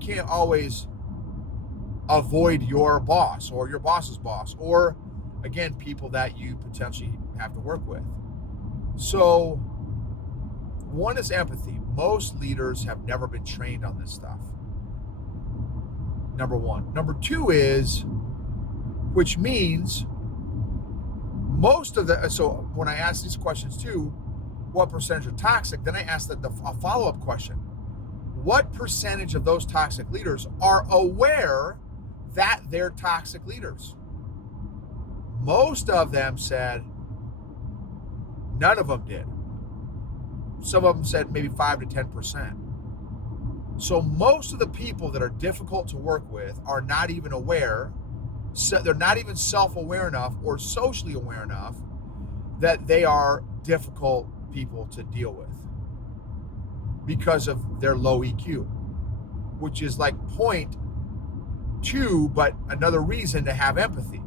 can't always avoid your boss or your boss's boss, or again, people that you potentially have to work with. So one is empathy. Most leaders have never been trained on this stuff. Number one. Number two is, which means most of the, so when I ask these questions too, what percentage are toxic? Then I ask a follow-up question. What percentage of those toxic leaders are aware that they're toxic leaders? Most of them said none of them did. Some of them said maybe 5 to 10%. So most of the people that are difficult to work with are not even aware. So they're not even self-aware enough or socially aware enough that they are difficult people to deal with because of their low EQ, which is like 0.2, but another reason to have empathy.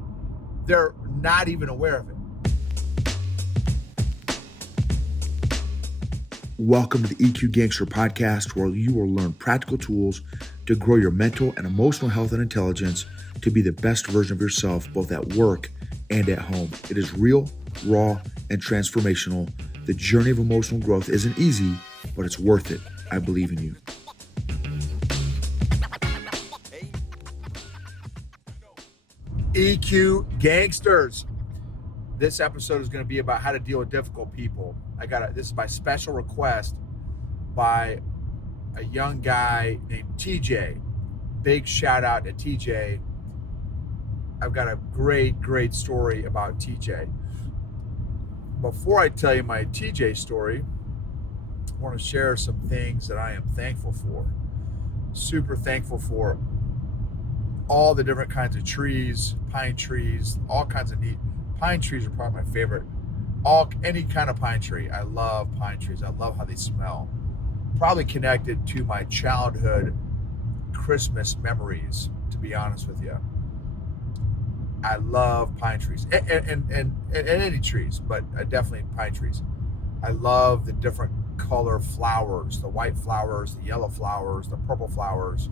They're not even aware of it. Welcome to the EQ Gangster podcast, where you will learn practical tools to grow your mental and emotional health and intelligence to be the best version of yourself, both at work and at home. It is real, raw, and transformational. The journey of emotional growth isn't easy, but it's worth it. I believe in you. EQ Gangsters. This episode is going to be about how to deal with difficult people. This is by special request by a young guy named TJ. Big shout out to TJ. I've got a great story about TJ. Before I tell you my TJ story, I want to share some things that I am thankful for. Super thankful for all the different kinds of trees, pine trees, all kinds of neat. Pine trees are probably my favorite. Any kind of pine tree. I love pine trees. I love how they smell. Probably connected to my childhood Christmas memories, to be honest with you. I love pine trees and any trees, but definitely pine trees. I love the different color flowers, the white flowers, the yellow flowers, the purple flowers.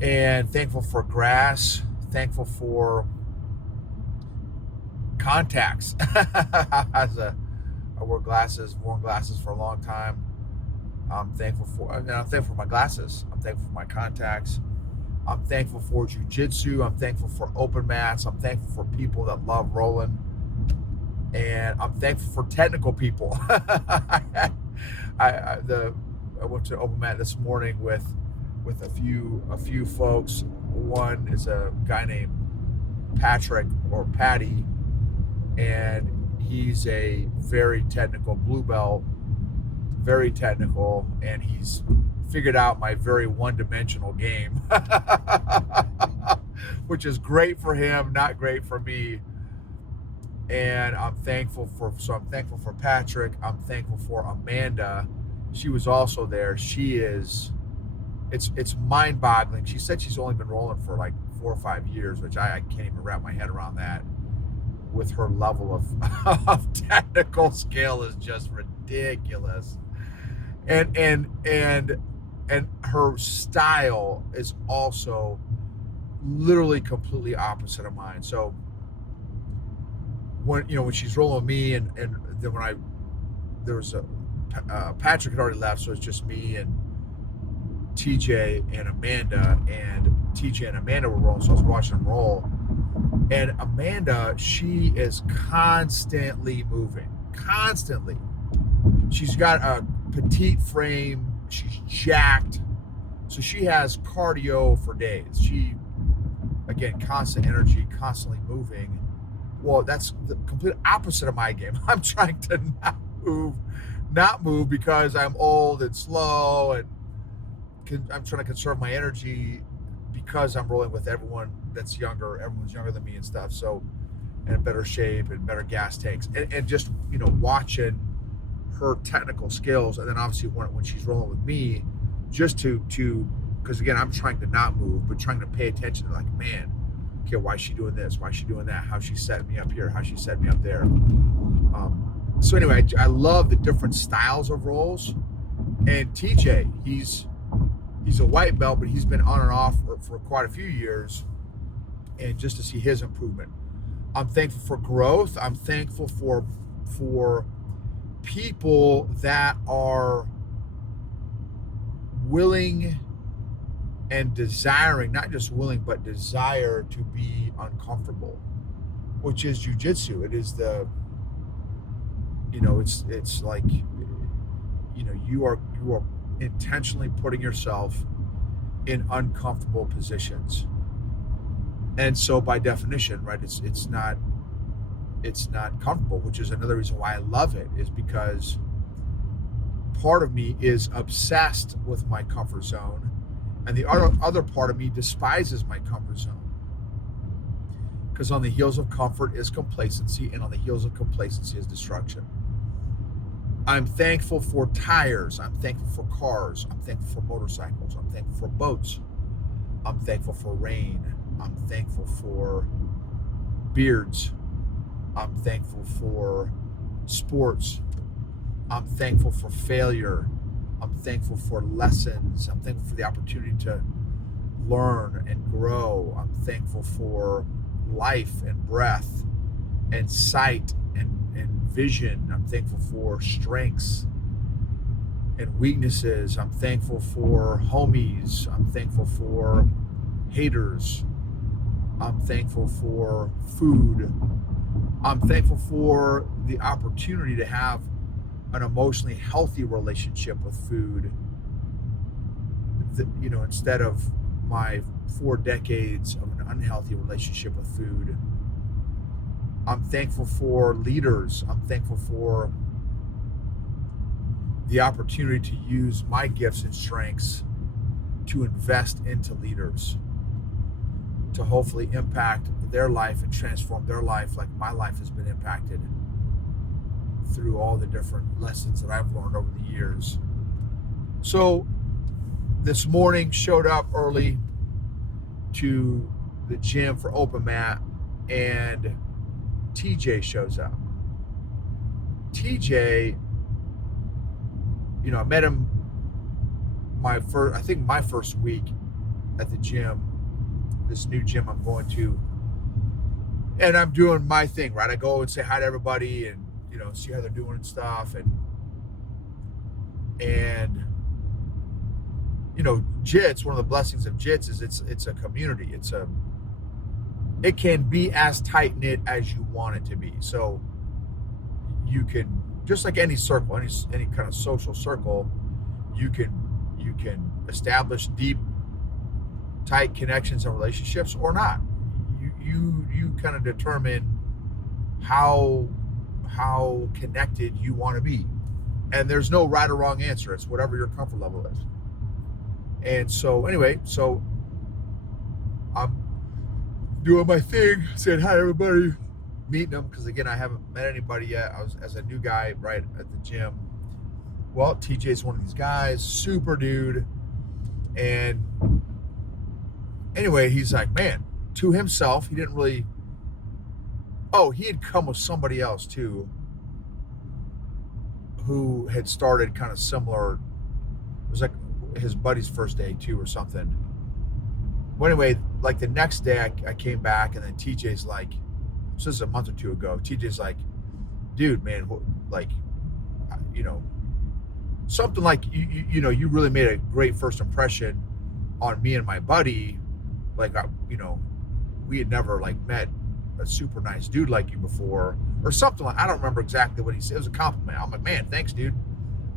And thankful for grass, thankful for contacts. I wore glasses, worn glasses for a long time. I'm thankful for my glasses. I'm thankful for my contacts. I'm thankful for jiu-jitsu. I'm thankful for open mats. I'm thankful for people that love rolling. And I'm thankful for technical people. I went to open mat this morning with a few folks. One is a guy named Patrick or Patty, and he's a very technical blue belt, very technical, and he's figured out my very one-dimensional game, which is great for him, not great for me. And I'm thankful for Patrick. I'm thankful for Amanda. She was also there. It's mind-boggling. She said she's only been rolling for like 4 or 5 years, which I can't even wrap my head around that. With her level of technical skill is just ridiculous, and her style is also literally completely opposite of mine. So when she's rolling with me, and then Patrick had already left, so it's just me and TJ and Amanda, and TJ and Amanda were rolling, so I was watching them roll. And Amanda, she is constantly moving, constantly. She's got a petite frame. She's jacked. So she has cardio for days. She, again, constant energy, constantly moving. Well, that's the complete opposite of my game. I'm trying to not move because I'm old and slow, and I'm trying to conserve my energy because I'm rolling with everyone that's younger. Everyone's younger than me and stuff. So, and better shape and better gas tanks, and just, watching her technical skills. And then obviously when she's rolling with me, just to, because again, I'm trying to not move, but trying to pay attention to, like, man, okay, why is she doing this? Why is she doing that? How she's setting me up here? How she set me up there? So anyway, I love the different styles of rolls. And TJ, he's a white belt, but he's been on and off for quite a few years, and just to see his improvement. I'm thankful for growth. I'm thankful for people that are willing and desiring, not just willing, but desire to be uncomfortable, which is jiu-jitsu. It is the, it's like, you are intentionally putting yourself in uncomfortable positions. And so by definition, right, it's not comfortable, which is another reason why I love it, is because part of me is obsessed with my comfort zone, and the other part of me despises my comfort zone. Because on the heels of comfort is complacency, and on the heels of complacency is destruction. I'm thankful for tires. I'm thankful for cars. I'm thankful for motorcycles. I'm thankful for boats. I'm thankful for rain. I'm thankful for beards. I'm thankful for sports. I'm thankful for failure. I'm thankful for lessons. I'm thankful for the opportunity to learn and grow. I'm thankful for life and breath and sight and vision. I'm thankful for strengths and weaknesses. I'm thankful for homies. I'm thankful for haters. I'm thankful for food. I'm thankful for the opportunity to have an emotionally healthy relationship with food, instead of my 4 decades of an unhealthy relationship with food. I'm thankful for leaders. I'm thankful for the opportunity to use my gifts and strengths to invest into leaders, to hopefully impact their life and transform their life like my life has been impacted through all the different lessons that I've learned over the years. So this morning, showed up early to the gym for open mat, and TJ shows up. TJ, I met him my first week at the gym, this new gym I'm going to, and I'm doing my thing, right? I go and say hi to everybody and, see how they're doing and stuff. And JITS, one of the blessings of JITS is it's a community. It can be as tight-knit as you want it to be. So you can, just like any circle, any kind of social circle, you can establish deep, tight connections and relationships or not. You kind of determine how connected you want to be. And there's no right or wrong answer. It's whatever your comfort level is. And so anyway, I'm doing my thing, saying hi to everybody, meeting them, because again, I haven't met anybody yet. I was as a new guy right at the gym. Well, TJ's one of these guys, super dude. And anyway, he's like, man, to himself, he had come with somebody else too, who had started kind of similar. It was like his buddy's first day too or something. Well, anyway, like the next day I came back, and then TJ's like, this is a month or two ago, TJ's like, dude, man, like, something like, you really made a great first impression on me and my buddy. Like, we had never like met a super nice dude like you before, or something like, I don't remember exactly what he said. It was a compliment. I'm like, man, thanks, dude.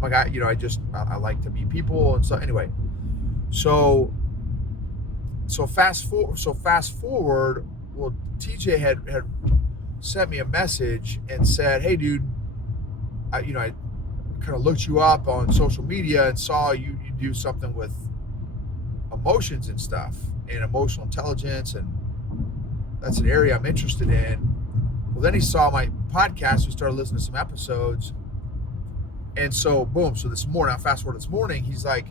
I'm like, I like to meet people. And so anyway, so fast forward, well, TJ had sent me a message and said, hey dude, I kind of looked you up on social media and saw you do something with emotions and stuff and emotional intelligence, and that's an area I'm interested in. Well, then he saw my podcast. We started listening to some episodes. And so, boom. So this morning, fast forward this morning, he's like,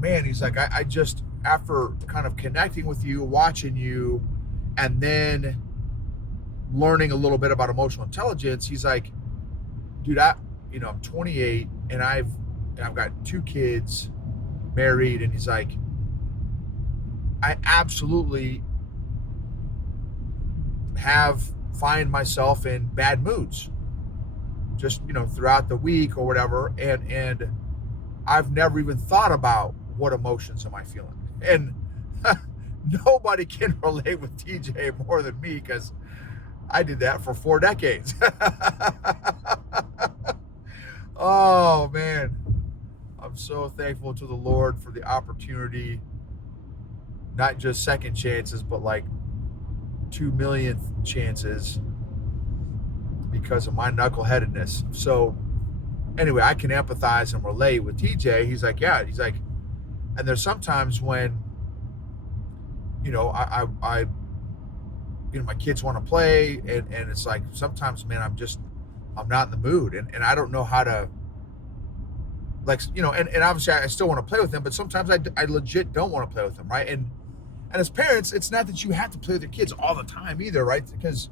man, I just, after kind of connecting with you, watching you, and then learning a little bit about emotional intelligence, he's like, dude, I'm 28 and I've got 2 kids, married, and he's like, I absolutely find myself in bad moods just, throughout the week or whatever. And I've never even thought about what emotions am I feeling. And nobody can relate with TJ more than me, because I did that for 4 decades. Oh man, I'm so thankful to the Lord for the opportunity, not just second chances, but like 2 millionth chances, because of my knuckleheadedness. So anyway, I can empathize and relate with TJ. He's like, and there's sometimes when, I my kids want to play, and it's like, sometimes, man, I'm not in the mood, and I don't know how to, like, and obviously I still want to play with them, but sometimes I legit don't want to play with them, right? And as parents, it's not that you have to play with your kids all the time either, right? Because,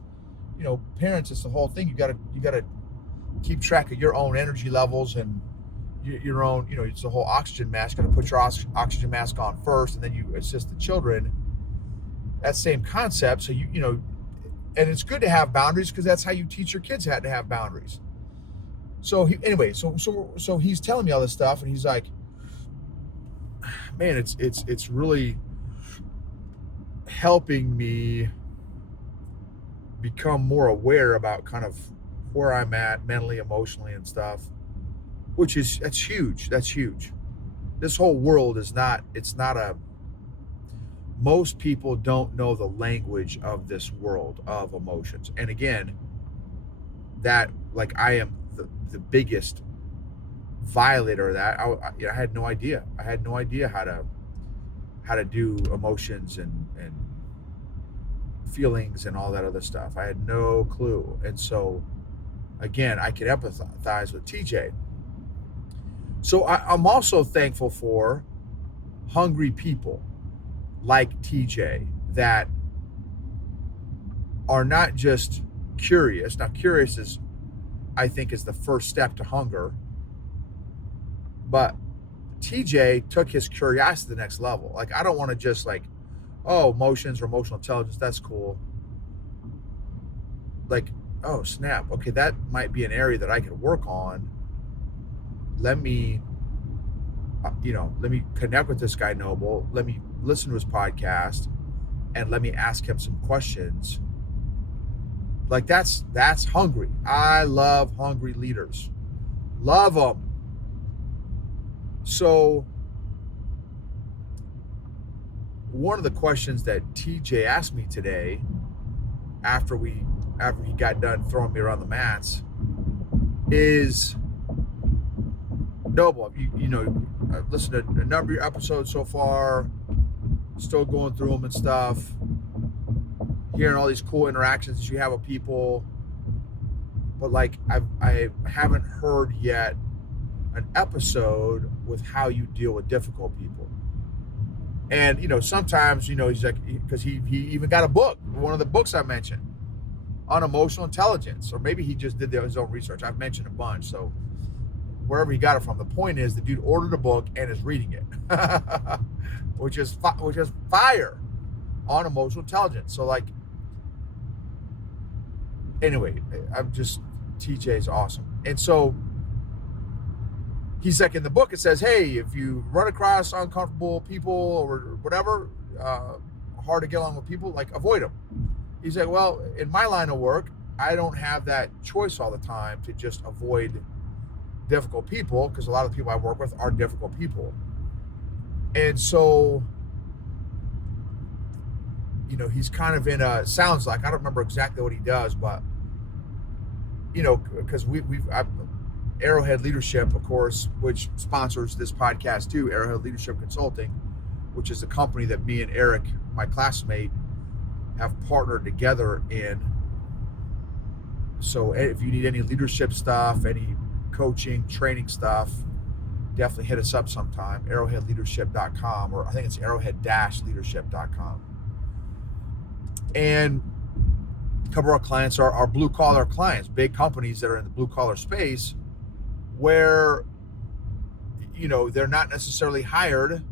parents, it's the whole thing. You gotta keep track of your own energy levels and your own, it's the whole oxygen mask. You gotta put your oxygen mask on first, and then you assist the children. That same concept. So and it's good to have boundaries, because that's how you teach your kids how to have boundaries. So so he's telling me all this stuff, and he's like, man, it's really helping me become more aware about kind of where I'm at mentally, emotionally, and stuff, that's huge. That's huge. This whole world most people don't know the language of this world of emotions. And again, that, like, I am the biggest violator of that. I had no idea. I had no idea how to do emotions and feelings and all that other stuff. I had no clue. And so again, I can empathize with TJ. So I'm also thankful for hungry people like TJ that are not just curious. Now, curious I think is the first step to hunger, but TJ took his curiosity to the next level. Like, I don't want to just like, oh, emotions or emotional intelligence, that's cool. Like, oh snap, okay, that might be an area that I could work on. Let me connect with this guy Noble. Let me listen to his podcast, and let me ask him some questions. Like, that's hungry. I love hungry leaders. Love them. So one of the questions that TJ asked me today, after he got done throwing me around the mats, is, Noble, I've listened to a number of your episodes so far, still going through them and stuff, hearing all these cool interactions that you have with people, but like, I haven't heard yet an episode with how you deal with difficult people. And sometimes, he's like, because he even got a book, one of the books I mentioned, on emotional intelligence, or maybe he just did his own research. I've mentioned a bunch, so wherever he got it from. The point is, the dude ordered a book and is reading it, which is fire on emotional intelligence. So like, anyway, TJ's awesome. And so he's like, in the book, it says, hey, if you run across uncomfortable people or whatever, hard to get along with people, like, avoid them. He's like, well, in my line of work, I don't have that choice all the time to just avoid difficult people, because a lot of the people I work with are difficult people. And so, he's kind of sounds like, I don't remember exactly what he does, but, because we've Arrowhead Leadership, of course, which sponsors this podcast too, Arrowhead Leadership Consulting, which is a company that me and Eric, my classmate, have partnered together in. So if you need any leadership stuff, any coaching, training stuff, definitely hit us up sometime. Arrowheadleadership.com, or I think it's arrowhead-leadership.com. And a couple of our clients are blue collar clients, big companies that are in the blue collar space, where they're not necessarily hired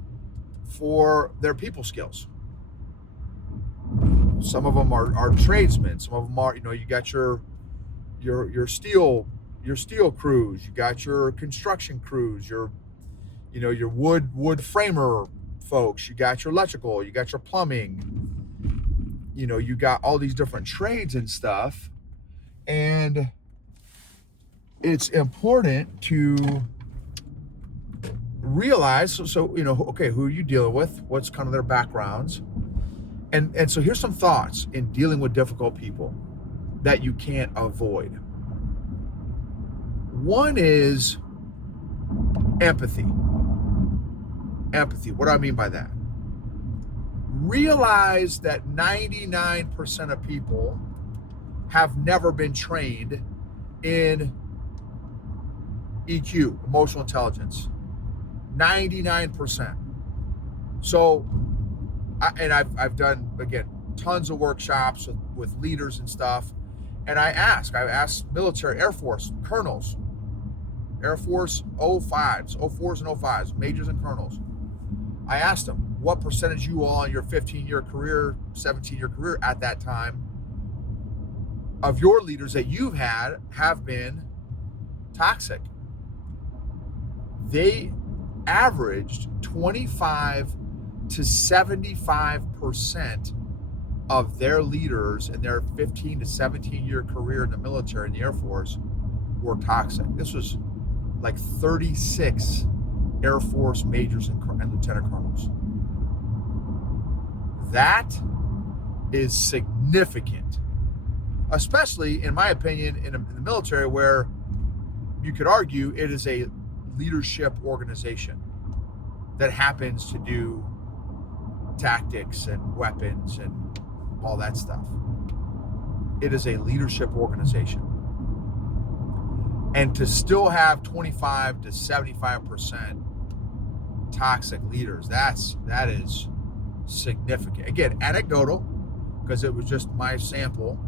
for their people skills. Some of them are tradesmen. Some of them are, you got your steel crews, you got your construction crews, your wood framer folks, you got your electrical, you got your plumbing, you got all these different trades and stuff. And it's important to realize, okay, who are you dealing with? What's kind of their backgrounds? And so here's some thoughts in dealing with difficult people that you can't avoid. One is empathy. Empathy. What do I mean by that? Realize that 99% of people have never been trained in EQ, emotional intelligence. 99%. So, I've done, again, tons of workshops with leaders and stuff. And I asked military, Air Force, colonels, Air Force 05s, 04s and 05s, majors and colonels. I asked them, what percentage you all in your 15-year career, 17-year career at that time of your leaders that you've had have been toxic? They averaged 25 to 75% of their leaders in their 15 to 17-year career in the military, in the Air Force, were toxic. This was like 36 Air Force majors and lieutenant colonels. That is significant, especially, in my opinion, in the military, where you could argue it is a leadership organization that happens to do tactics and weapons and all that stuff. It is a leadership organization. And to still have 25 to 75% toxic leaders, that is significant. Again, anecdotal, because it was just my sample.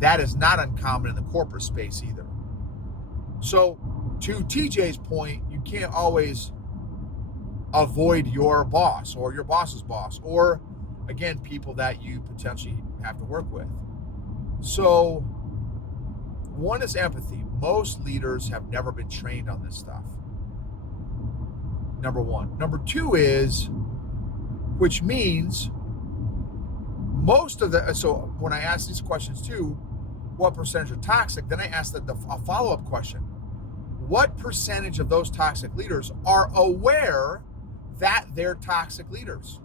That is not uncommon in the corporate space either. So, to TJ's point, you can't always avoid your boss or your boss's boss, or again, people that you potentially have to work with. So, one is empathy. Most leaders have never been trained on this stuff. Number one. Number two is, which means most of so when I ask these questions too, what percentage are toxic? Then I ask a follow-up question. What percentage of those toxic leaders are aware that they're toxic leaders?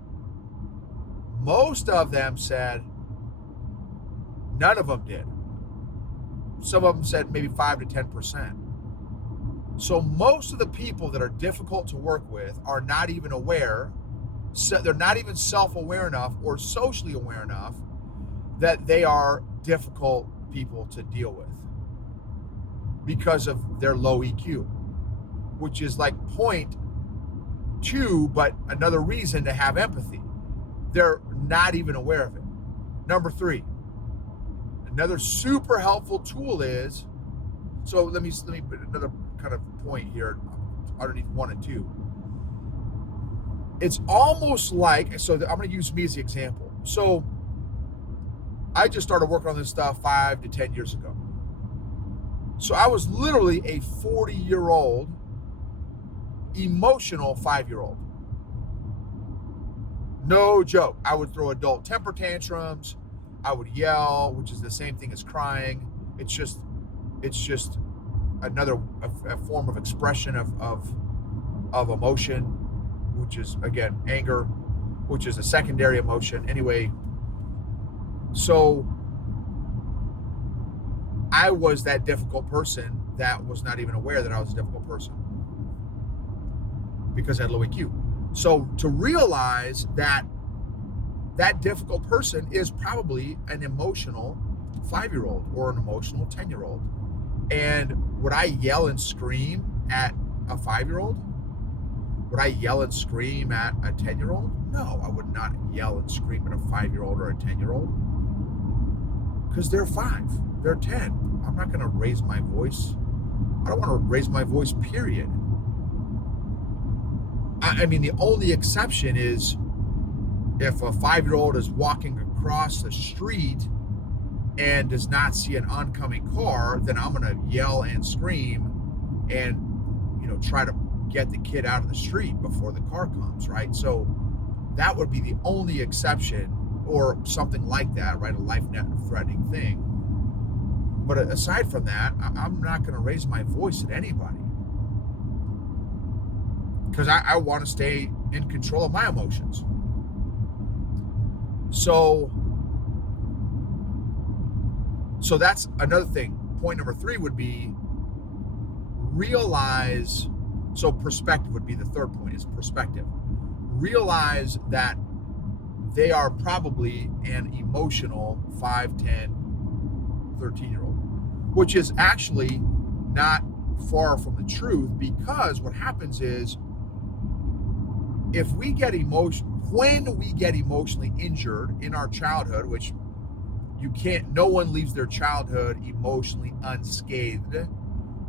Most of them said none of them did. Some of them said maybe 5 to 10%. So most of the people that are difficult to work with are not even aware. So they're not even self-aware enough or socially aware enough that they are difficult people to deal with because of their low EQ, which is like 0.2, but another reason to have empathy. They're not even aware of it. Number three, another super helpful tool is, so let me put another kind of point here underneath 1 and 2. It's almost like, so I'm going to use me as the example. So I just started working on this stuff 5 to 10 years ago. So I was literally a 40-year-old emotional 5-year-old. No joke. I would throw adult temper tantrums. I would yell, which is the same thing as crying. It's just another a form of expression of emotion, which is, again, anger, which is a secondary emotion. Anyway, so I was that difficult person that was not even aware that I was a difficult person because I had low EQ. So to realize that difficult person is probably an emotional 5-year-old or an emotional 10-year-old. And would I yell and scream at a 5-year-old? Would I yell and scream at a 10-year-old? No, I would not yell and scream at a 5-year-old or a 10-year-old. Because they're 5, they're 10. I'm not going to raise my voice. I don't want to raise my voice, period. I mean, the only exception is if a 5-year-old is walking across the street and does not see an oncoming car, then I'm going to yell and scream and, try to get the kid out of the street before the car comes, right? So that would be the only exception, or something like that, right? A life-threatening thing. But aside from that, I'm not going to raise my voice at anybody, because I want to stay in control of my emotions. So that's another thing. Point number 3 would be realize, so perspective would be the third point, is perspective. Realize that they are probably an emotional 5, 10, 13-year-old, which is actually not far from the truth, because what happens is when we get emotionally injured in our childhood, which no one leaves their childhood emotionally unscathed.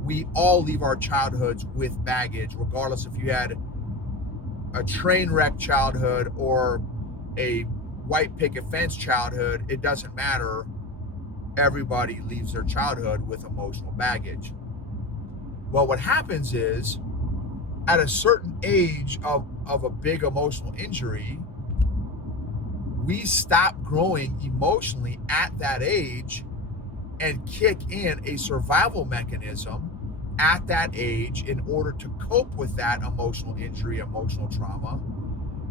We all leave our childhoods with baggage, regardless if you had a train wreck childhood or a white picket fence childhood. It doesn't matter. Everybody leaves their childhood with emotional baggage. Well, what happens is, at a certain age of a big emotional injury, we stop growing emotionally at that age and kick in a survival mechanism at that age in order to cope with that emotional injury, emotional trauma.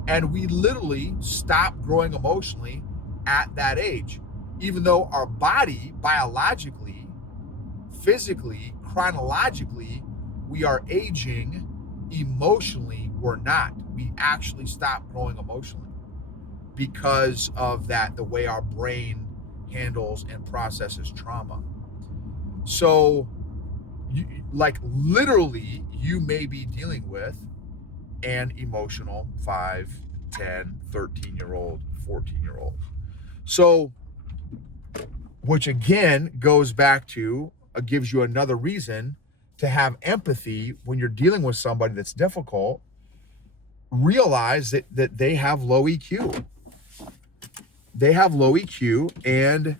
And we literally stop growing emotionally at that age, even though our body, biologically, physically, chronologically, we are aging. Emotionally, we're not. We actually stop growing emotionally because of that, the way our brain handles and processes trauma. So, literally, you may be dealing with an emotional 5, 10, 13-year-old, 14-year-old. So, which again goes back to, gives you another reason to have empathy when you're dealing with somebody that's difficult. Realize that they have low EQ. They have low EQ, and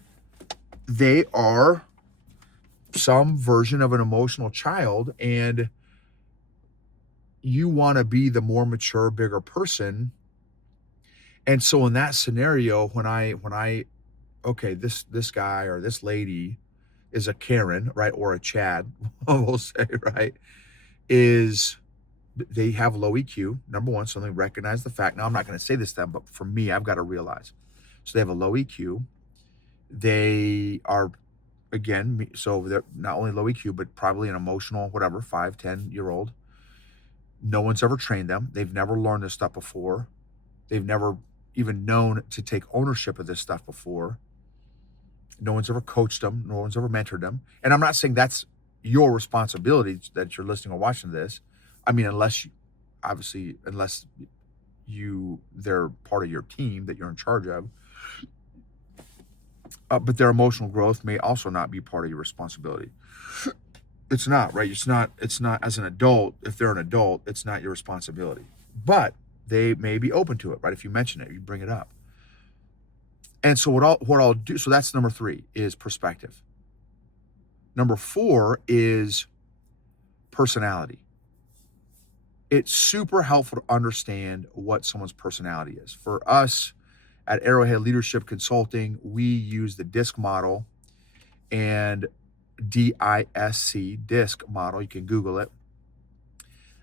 they are some version of an emotional child, and you want to be the more mature, bigger person. And so in that scenario, when I okay, this guy or this lady is a Karen, right, or a Chad, we'll say, right, is they have low EQ, number one, so they recognize the fact. Now, I'm not going to say this to them, but for me, I've got to realize. So they have a low EQ. They are, again, so they're not only low EQ, but probably an emotional, whatever, 5, 10-year-old. No one's ever trained them. They've never learned this stuff before. They've never even known to take ownership of this stuff before. No one's ever coached them. No one's ever mentored them. And I'm not saying that's your responsibility that you're listening or watching this. I mean, unless they're part of your team that you're in charge of. But their emotional growth may also not be part of your responsibility. It's not, right? It's not as an adult. If they're an adult, it's not your responsibility. But they may be open to it, right? If you mention it, you bring it up. And so what I'll do, so that's number 3, is perspective. Number 4 is personality. It's super helpful to understand what someone's personality is. For us at Arrowhead Leadership Consulting, we use the DISC model, and DISC, DISC model. You can Google it.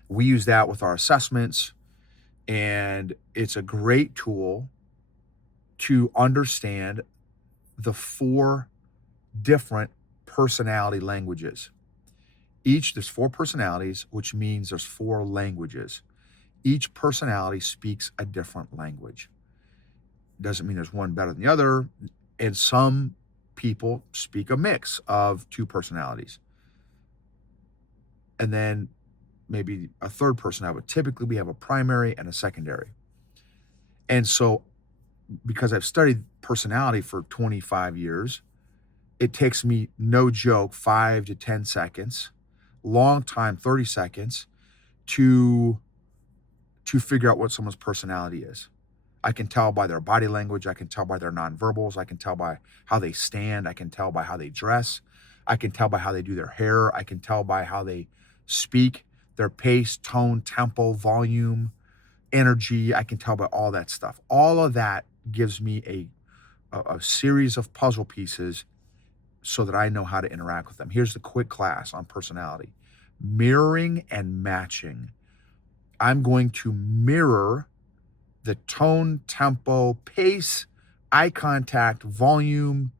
We use that with our assessments, and it's a great tool to understand the 4 different personality languages. There's 4 personalities, which means there's 4 languages. Each personality speaks a different language. Doesn't mean there's one better than the other. And some people speak a mix of 2 personalities. And then maybe a third personality. But typically we have a primary and a secondary. And so, because I've studied personality for 25 years, it takes me, no joke, 5 to 10 seconds, long time, 30 seconds, to to figure out what someone's personality is. I can tell by their body language. I can tell by their nonverbals. I can tell by how they stand. I can tell by how they dress. I can tell by how they do their hair. I can tell by how they speak, their pace, tone, tempo, volume, energy. I can tell by all that stuff. All of that gives me a series of puzzle pieces so that I know how to interact with them. Here's the quick class on personality: mirroring and matching. I'm going to mirror the tone, tempo, pace, eye contact, volume,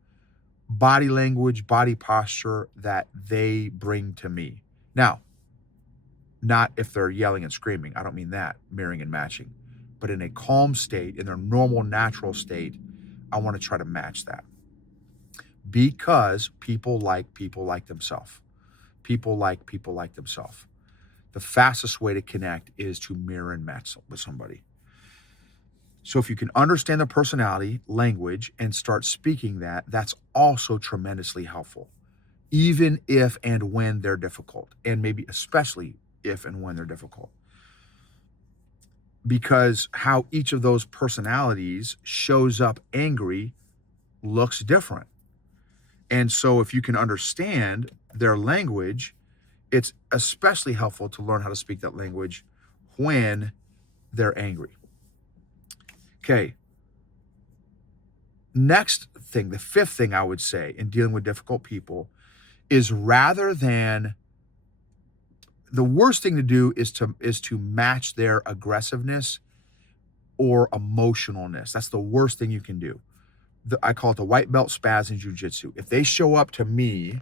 body language, body posture that they bring to me. Now, not if they're yelling and screaming. I don't mean that, mirroring and matching. But in a calm state, in their normal, natural state, I want to try to match that. Because people like themselves. People like themselves. The fastest way to connect is to mirror and match with somebody. So if you can understand the personality, language, and start speaking that, that's also tremendously helpful, even if and when they're difficult, and maybe especially if and when they're difficult. Because how each of those personalities shows up angry looks different. And so if you can understand their language, it's especially helpful to learn how to speak that language when they're angry. Okay. Next thing, the fifth thing I would say in dealing with difficult people is, rather than, the worst thing to do is to match their aggressiveness or emotionalness. That's the worst thing you can do. I call it the white belt spaz in jiu-jitsu. If they show up to me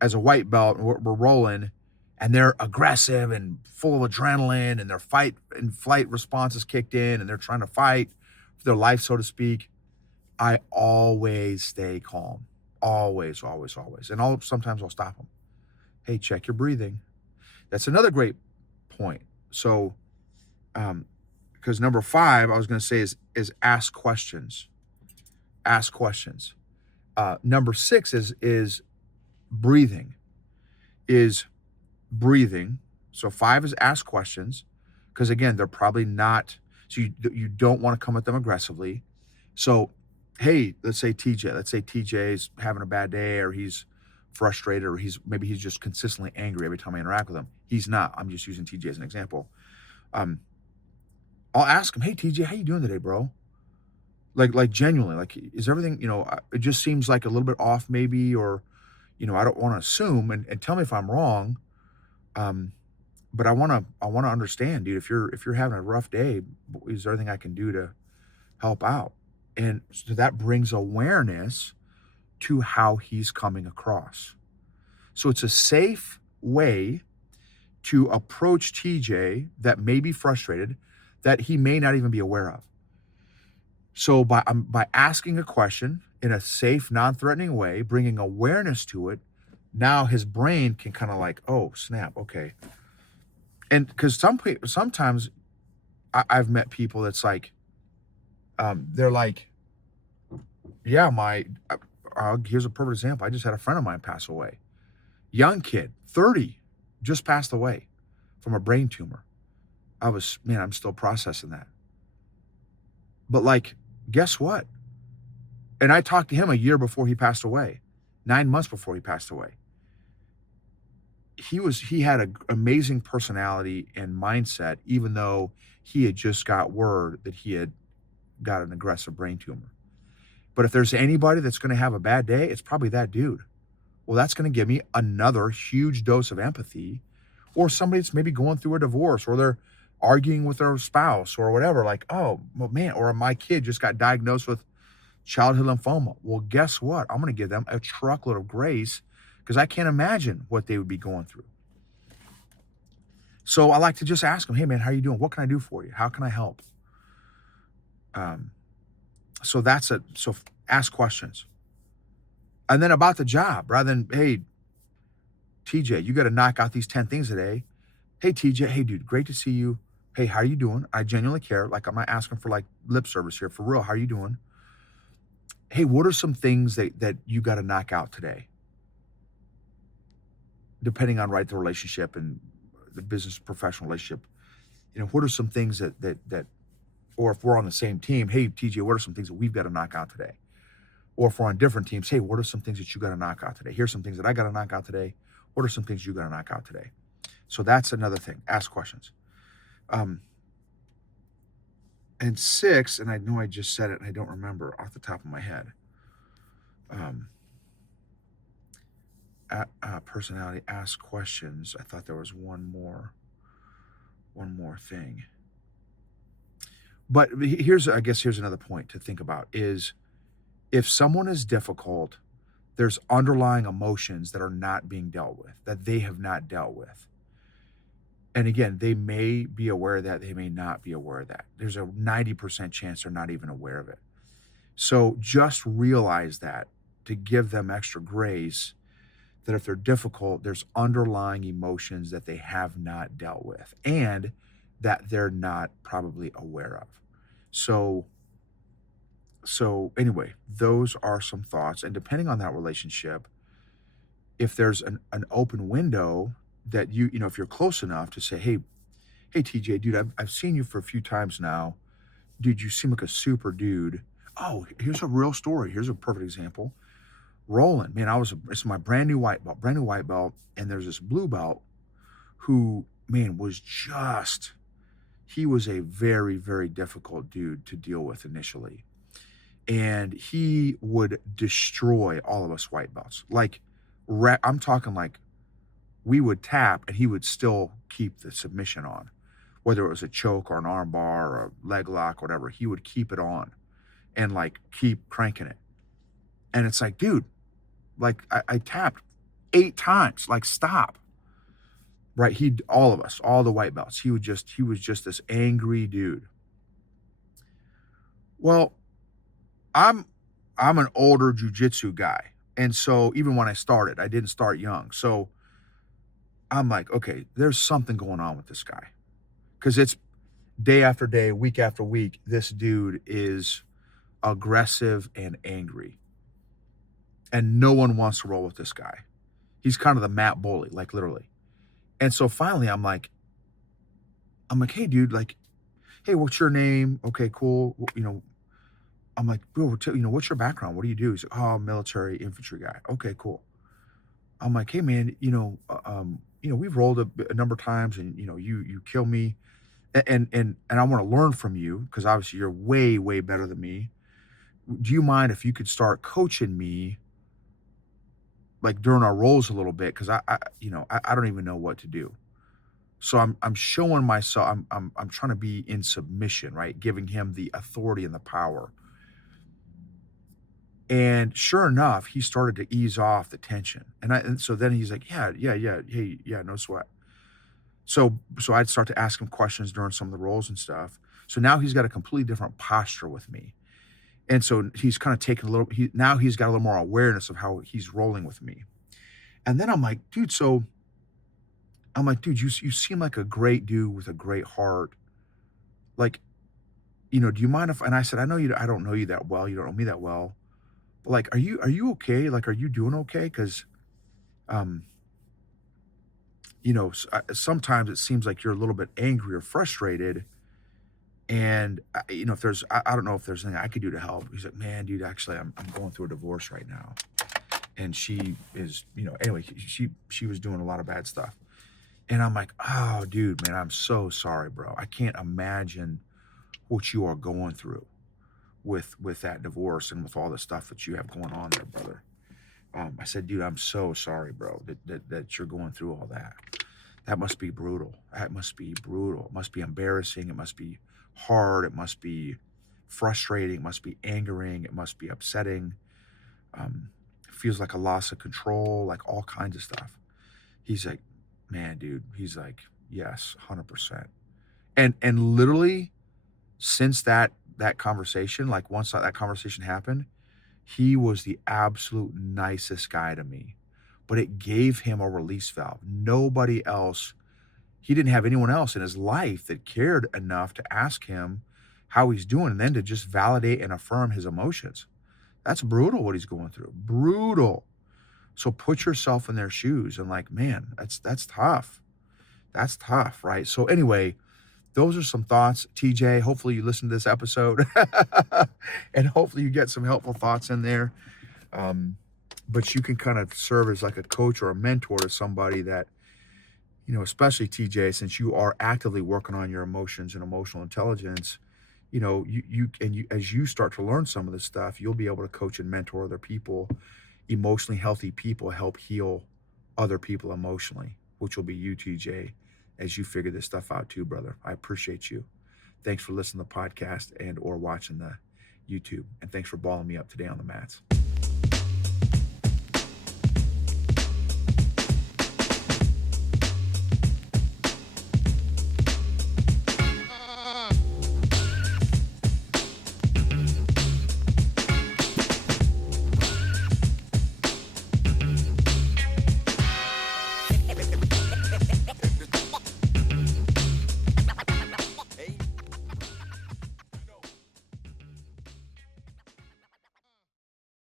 as a white belt and we're rolling, and they're aggressive and full of adrenaline, and their fight and flight response is kicked in, and they're trying to fight for their life, so to speak, I always stay calm. Always, always, always. And sometimes I'll stop them. Hey, check your breathing. That's another great point. So, because number 5, I was going to say is ask questions. Ask questions. Number 6 is breathing. So 5 is ask questions, because again, they're probably not, so you don't want to come at them aggressively. So, hey, let's say TJ's having a bad day, or he's frustrated, or maybe he's just consistently angry every time I interact with him. He's not. I'm just using TJ as an example. I'll ask him, hey, TJ, how you doing today, bro? Like genuinely, like, is everything, it just seems like a little bit off maybe, or, I don't want to assume, and tell me if I'm wrong. But I want to understand, dude, if you're having a rough day, is there anything I can do to help out? And so that brings awareness to how he's coming across. So it's a safe way to approach TJ that may be frustrated, that he may not even be aware of. So by asking a question in a safe, non-threatening way, bringing awareness to it, now his brain can kind of like, oh, snap, okay. And because sometimes I've met people that's like, they're like, yeah, here's a perfect example. I just had a friend of mine pass away. Young kid, 30, just passed away from a brain tumor. I'm still processing that. But like, guess what? And I talked to him a year before he passed away, 9 months before he passed away. He had an amazing personality and mindset, even though he had just got word that he had got an aggressive brain tumor. But if there's anybody that's going to have a bad day, it's probably that dude. Well, that's going to give me another huge dose of empathy. Or somebody that's maybe going through a divorce, or they're arguing with their spouse, or whatever, like, oh, well, man, or my kid just got diagnosed with childhood lymphoma. Well, guess what? I'm going to give them a truckload of grace, because I can't imagine what they would be going through. So I like to just ask them, hey, man, how are you doing? What can I do for you? How can I help? So ask questions. And then about the job, rather than, hey, TJ, you got to knock out these 10 things today. Hey, TJ, hey, dude, great to see you. Hey, how are you doing? I genuinely care. Like, I'm not asking for like lip service here. For real, how are you doing? Hey, what are some things that you got to knock out today? Depending on the relationship and the business professional relationship, what are some things that, or if we're on the same team, hey, TJ, what are some things that we've got to knock out today? Or if we're on different teams, hey, what are some things that you got to knock out today? Here's some things that I got to knock out today. What are some things you got to knock out today? So that's another thing. Ask questions. And 6, and I know I just said it and I don't remember off the top of my head. Personality, ask questions. I thought there was one more thing. But here's another point to think about is if someone is difficult, there's underlying emotions that are not being dealt with, that they have not dealt with. And again, they may be aware of that, they may not be aware of that. There's a 90% chance they're not even aware of it. So just realize that to give them extra grace, that if they're difficult, there's underlying emotions that they have not dealt with and that they're not probably aware of. So anyway, those are some thoughts. And depending on that relationship, if there's an open window that if you're close enough to say, hey, TJ, dude, I've seen you for a few times now. Dude, you seem like a super dude. Oh, here's a real story. Here's a perfect example. Roland, man, it's my brand new white belt. And there's this blue belt who, man, he was a very, very difficult dude to deal with initially. And he would destroy all of us white belts. Like, I'm talking like we would tap and he would still keep the submission on. Whether it was a choke or an arm bar or a leg lock, whatever, he would keep it on and like keep cranking it. And it's like, dude, like I tapped 8 times, like stop. Right? All of us, all the white belts, he was just this angry dude. Well, I'm an older jiu-jitsu guy. And so even when I started, I didn't start young. So I'm like, okay, there's something going on with this guy. Because it's day after day, week after week, this dude is aggressive and angry. And no one wants to roll with this guy. He's kind of the Matt Bully, like literally. And so finally I'm like, hey, dude, like, hey, what's your name? Okay, cool. I'm like, bro, what's your background? What do you do? He's like, oh, military infantry guy. Okay, cool. I'm like, hey, man, we've rolled a number of times and, you kill me. And I want to learn from you because obviously you're way, way better than me. Do you mind if you could start coaching me like during our rolls a little bit? Cause I don't even know what to do. So I'm showing myself, I'm trying to be in submission, right? Giving him the authority and the power. And sure enough, he started to ease off the tension. And so then he's like, yeah, hey, yeah, no sweat. So I'd start to ask him questions during some of the rolls and stuff. So now he's got a completely different posture with me. And so he's kind of taken now he's got a little more awareness of how he's rolling with me. And then I'm like, dude, you seem like a great dude with a great heart. Like, do you mind if, and I said, I don't know you that well. You don't know me that well. But like, are you okay? Like, are you doing okay? Cause, sometimes it seems like you're a little bit angry or frustrated. And if there's, I don't know if there's anything I could do to help. He's like, man, dude, actually I'm going through a divorce right now. And she is, anyway, she was doing a lot of bad stuff. And I'm like, oh, dude, man, I'm so sorry, bro. I can't imagine what you are going through with that divorce and with all the stuff that you have going on there, brother. I said, dude, I'm so sorry, bro, that you're going through all that. That must be brutal. That must be brutal. It must be embarrassing. It must be hard. It must be frustrating. It must be angering. It must be upsetting. It feels like a loss of control, like all kinds of stuff. He's like, man, dude, he's like, yes, 100%. And literally since that conversation, like once that conversation happened, he was the absolute nicest guy to me, but it gave him a release valve. Nobody else, he didn't have anyone else in his life that cared enough to ask him how he's doing and then to just validate and affirm his emotions. That's brutal what he's going through. Brutal. So put yourself in their shoes and like, man, that's tough. That's tough, right? So anyway, those are some thoughts, TJ. Hopefully you listen to this episode and hopefully you get some helpful thoughts in there. But you can kind of serve as like a coach or a mentor to somebody that, especially TJ, since you are actively working on your emotions and emotional intelligence, as you start to learn some of this stuff, you'll be able to coach and mentor other people, emotionally healthy people, help heal other people emotionally, which will be you, TJ, as you figure this stuff out too, brother. I appreciate you. Thanks for listening to the podcast and or watching the YouTube. And thanks for balling me up today on the mats.